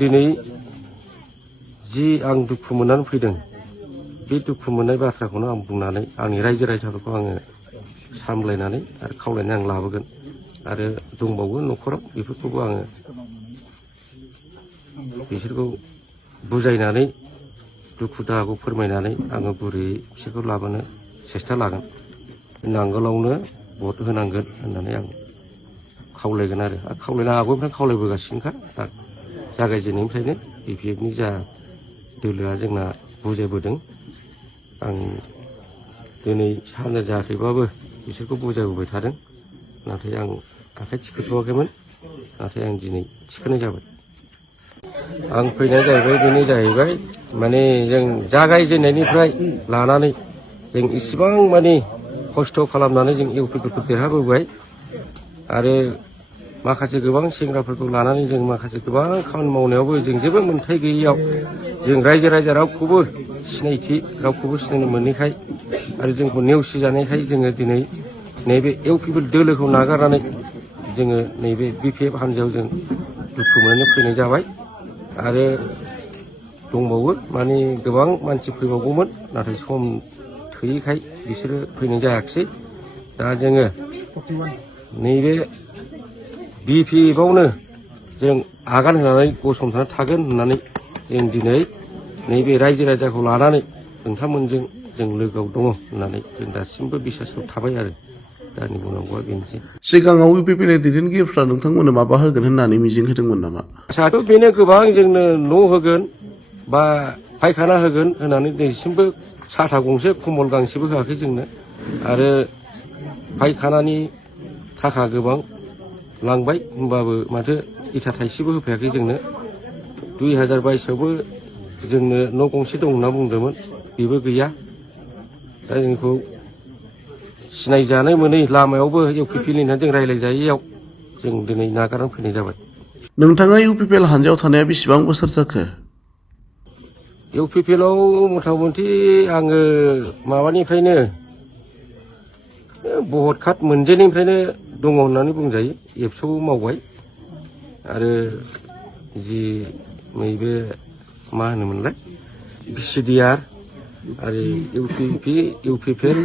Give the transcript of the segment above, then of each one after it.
दिनै जि आं दुखु मोननानै फैदों बे दुखु मोननाय बाथ्राखौनो आं बुंनानै आंनि रायजो राजाफोरखौ आङो सामलायनानै आरो खावलायनानै आं लाबोगोन आरो दंबावो न'खराव बेफोरखौबो आङो बिसोरखौ बुजायनानै दुखु दाहाखौ फोरमायनानै आङो गुरैयै बिसोरखौ लाबोनो सेस्था लागोन नांगोलावनो भट होनांगोन होननानै आं खावलायगोन आरो खावलायनो आगोलनिफ्राय खावलायबोगासिनोखा दा जागायजेननायनिफ्रायनो बिपिएफनि जा दोलोआ जोंना बुजायबोदों आं दिनै सानजा जायाखैबाबो बिसोरखौ बुजायबोबाय थादों नाथाय आं आखाइ थिखोथ'वाखैमोन नाथाय आं दिनै थिखोनाय जाबाय आं फैनाया जाहैबाय बेनो जाहैबाय माने जों जागायजेननायनिफ्राय लानानै जों इसिबां माने खस्थ' खालामनानै जों इउपिफोरखौ देरहाबोबाय आरो माखासे गोबां सेंग्राफोरखौ लानानै जों माखासे गोबां खामानि मावनायावबो जों जेबो मोन्थाय गैयैयाव जों रायजो राजा रावखौबो सिनायथि रावखौबो सिनायनो मोनैखाय आरो जोंखौ नेवसिजानायखाय जोङो दिनै नैबे इउपिपिएल दोलोखौ नागारनानै जोङो नैबे बिपिएफ हान्जायाव जों दुखु मोननानै फैनाय जाबाय आरो दंबावो माने गोबां मानसि फैबावगौमोन नाथाय सम थोयैखाय बिसोरो फैनाय जायाखिसै दा जोङो नैबे बिपिएफआवनो जों आगान होनानै गसंथाना थागोन होननानै जों दिनै नैबे रायजो राजाखौ लानानै नोंथांमोनजों जों लोगोआव दङ होननानै जों दासिमबो बिसासाव थाबाय आरो दानि बुंनांगौआ बेनोसै सिगाङाव इउपिपिएलनि दैदेनगिरिफ्रा नोंथांमोननो माबा होगोन होननानै मिजिं होदोंमोन नामा? आसाथ' बेनो गोबां जोंनो न' होगोन बा फायखाना होगोन होननानै दिनैसिमबो साथा गंसे कम्बल गांसेबो होआखै जोंनो आरो फायखानानि थाखा गोबां लांबाय होमबाबो माथो इथा थाइसेबो होफैयाखै जोंनो 2022आवबो जोंनो न' गंसे दं होनना बुंदोंमोन बेबो गैया दा जोंखौ सिनायजानो मोनै लामायावबो इउपिपिएलनि होननानै जों रायज्लायजायैयाव जों दिनै नागारनानै फैनाय जाबाय। नोंथाङा इउपिपिएल हान्जायाव थानाया बेसेबां बोसोर जाखो? इउपिपिएलआव मथा मथि आङो माबानिफ्रायनो भट कार्ड मोनजेननिफ्रायनो दङ होननानै बुंजायो एबसुआव मावबाय आरो जि नैबे मा होनोमोनलाय बिसिडिआर आरो इउपिपिएल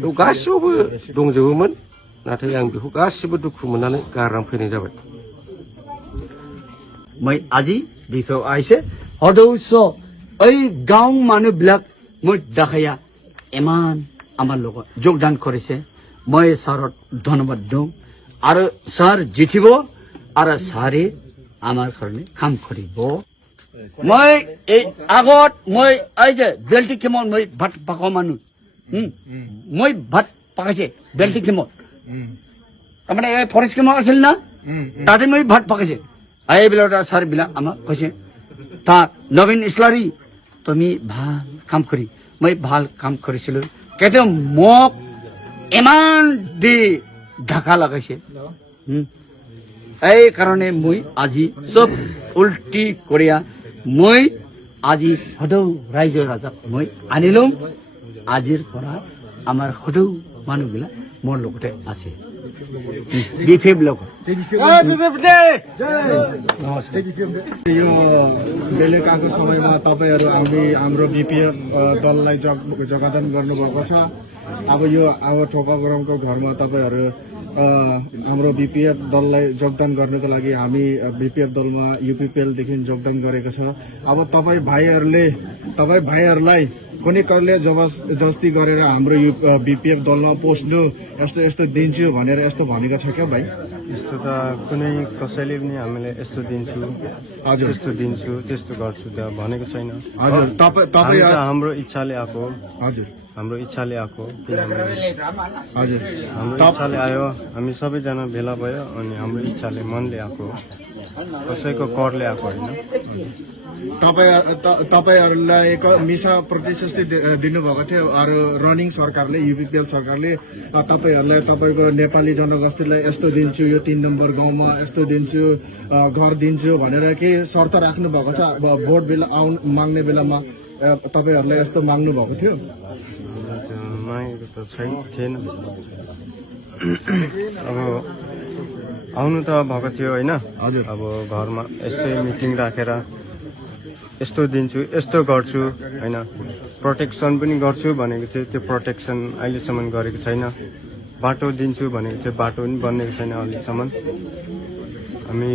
बेयाव गासिबावबो दंजोबोमोन नाथाय आं बेखौ गासिबो दुखु मोननानै गारनानै फैनाय जाबाय। मैं আজি बिफाव आइसे हदौस ओइ गाँव मानु बिलाक मैं दाखाया इमान आमार लोगों योगदान करेছে मैं सारत धन्यवाद दूं और सार जितिब और सारे आमार करने काम करिब मैं ए आगत मैं आइजे बेल्टी केमन मैं भात पाको मानु मैं भात पाकाছে बेल्टी केमन तारमाने ए फरेस्ट केमन আছিল ना ताते मैं भात पाकाছে आए बिला सार बिला आमा कइसे ता नवीन इस्लारी তুমি ভাল কাম কৰি মই ভাল কাম কৰিছিলো কেতে মোক ইমান দি ঢাকা লাগাইছে এই কাৰণে মই আজি সব উল্টি কৰিয়া মই আজি হদৌ ৰাইজ ৰাজাক মই আনিলম আজিৰ পৰা আমাৰ হদৌ মানুহবিলাক মোৰ লগতে আছে बिपिएफ लोग यो बेलुका आएको समयमा तपाईहरु हाम्रो बिपिएफ दललाई जगदान गर्नुभएको छ। अब यो अब ठोका गरमको घरमा तपाईहरु हाम्रो बिपिएफ दललाई योगदान गर्नको लागि हामी बिपिएफ दलमा युपिपिएल देखि योगदान गरेको छ। अब तपाई भाइहरुलाई कुनै कारणले जबरजस्ती गरेर हाम्रो बिपिएफ दलमा पोस्नु यस्तो यस्तो दिन्छु भनेर यस्तो भनेको छ क्या भाइ? यस्तो त कुनै कसैले पनि हामीले यस्तो दिन्छु हजुर त्यस्तो दिन्छु त्यस्तो गर्छु त भनेको छैन। हजुर तपाई हाम्रो इच्छाले आको हजुर हाम्रो इच्छाले आको हजुर हाम्रो इच्छाले आयो हामी सबैजना भेला भयो अनि हाम्रो इच्छाले मनले आको कसैको करले आको हैन। तपाईहरुलाई मिसा प्रतिश्रुति दिनुभएको थियो अरु रनिङ सरकारले युपिपिएल सरकारले तपाईहरुलाई तपाईको नेपाली जनगोष्ठीलाई यस्तो दिन्छु यो 3 नम्बर गाउँमा यस्तो दिन्छु घर दिन्छु भनेर के शर्त राख्नु भएको छ? अब भोट बेला माग्ने बेलामा तपाईहरुलाई यस्तो माग्नु भएको थियो? मागेको त छैन थिएन। अब आउनु त भएको थियो होइन हजुर अब घरमा यस्तै मिटिङ राखेर यस्तो दिन्छु यस्तो गर्छु होइन प्रोटेक्सन पनि गर्छु भनेको थियो त्यो प्रोटेक्सन अहिलेसम्म गरेको छैन बाटो दिन्छु भनेको थियो बाटो पनि बनेको छैन अहिलेसम्म हामी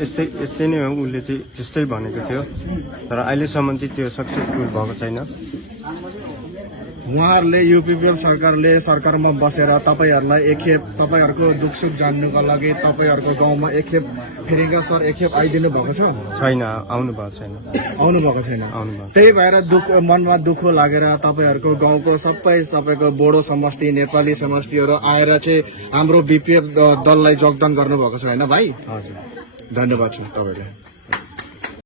यस्तै नै हो उसले चाहिँ त्यस्तै भनेको थियो तर अहिलेसम्म चाहिँ त्यो सक्सेसफुल भएको छैन उहाँहरूले युपिपिएल सरकारले सरकारमा बसेर तपाईँहरूलाई एकखेप तपाईँहरूको दुख सुख जान्नुको लागि तपाईँहरूको गाउँमा एकखेप फेरिङ्गा सर एकखेप आइदिनु भएको छ छैन आउनु भएको छैन आउनु भएको छैन आउनु भएको त्यही भएर मनमा दुःख लागेर तपाईँहरूको गाउँको तपाईँको बोडो समष्टि नेपाली समष्टिहरू आएर चाहिँ हाम्रो बिपिएफ दललाई योगदान गर्नुभएको छ होइन भाइ हजुर धन्यवाद छ तपाईँलाई